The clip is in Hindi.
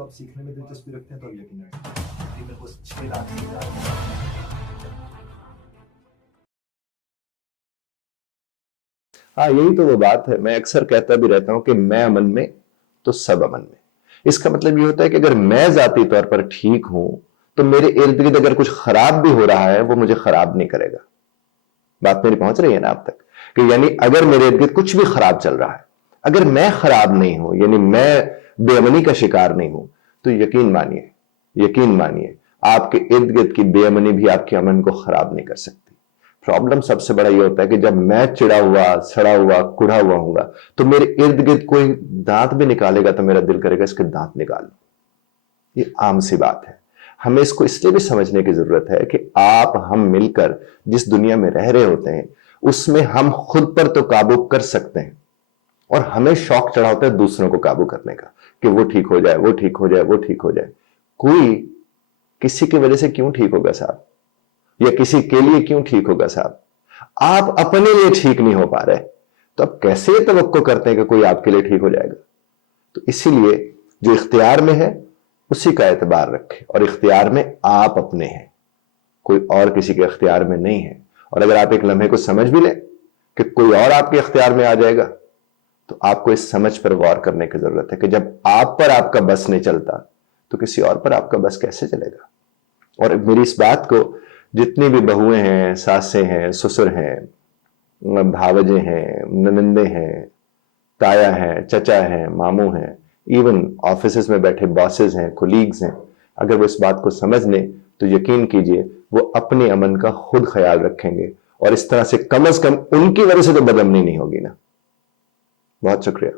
तो आप सीखने में दिलचस्पी रखते हैं तो अब यकीन रखिए मेरे को 6 लाख से ज्यादा। हाँ, यही तो वो बात है। मैं अक्सर कहता भी रहता हूं कि मैं अमन में तो सब अमन में। इसका मतलब ये होता है कि अगर मैं जाती तौर पर ठीक हूं तो मेरे इर्द गिर्द अगर कुछ खराब भी हो रहा है वो मुझे खराब नहीं करेगा। बात मेरी पहुंच रही है ना आप तक? कि यानी अगर मेरे इर्द गिर्द कुछ भी खराब चल रहा है, अगर मैं खराब नहीं हूं, यानी मैं बेअमनी का शिकार नहीं हूं, तो यकीन मानिए आपके इर्द गिर्द की बेअमनी भी आपके अमन को खराब नहीं कर सकती। प्रॉब्लम सबसे बड़ा ये होता है कि जब मैं चिड़ा हुआ, सड़ा हुआ, कुढ़ा हुआ हूंगा तो मेरे इर्द गिर्द कोई दांत भी निकालेगा तो मेरा दिल करेगा इसके दांत निकाल लो। ये आम सी बात है। हमें इसको इसलिए भी समझने की जरूरत है कि आप हम मिलकर जिस दुनिया में रह रहे होते हैं उसमें हम खुद पर तो काबू कर सकते हैं, और हमें शौक चढ़ा होता है दूसरों को काबू करने का कि वो ठीक हो जाए, वो ठीक हो जाए, वो ठीक हो जाए। कोई किसी की वजह से क्यों ठीक होगा साहब, या किसी के लिए क्यों ठीक होगा साहब? आप अपने लिए ठीक नहीं हो पा रहे तो आप कैसे तवक्को करते हैं कि कोई आपके लिए ठीक हो जाएगा? तो इसीलिए जो इख्तियार में है उसी का एतबार रखें, और इख्तियार में आप अपने हैं, कोई और किसी के इख्तियार में नहीं है। और अगर आप एक लम्हे को समझ भी लें कि कोई और आपके इख्तियार में आ जाएगा तो आपको इस समझ पर गौर करने की जरूरत है कि जब आप पर आपका बस नहीं चलता तो किसी और पर आपका बस कैसे चलेगा? और मेरी इस बात को जितनी भी बहुएं हैं, सासें हैं, ससुर हैं, भावजे हैं, ननंदे हैं, ताया हैं, चचा हैं, मामू हैं, इवन ऑफिस में बैठे बॉसेस हैं, कोलीग्स हैं, अगर वो इस बात को समझ लें तो यकीन कीजिए वो अपने अमन का खुद ख्याल रखेंगे, और इस तरह से कम उनकी वजह से तो बदअमनी नहीं होगी ना। बहुत शुक्रिया।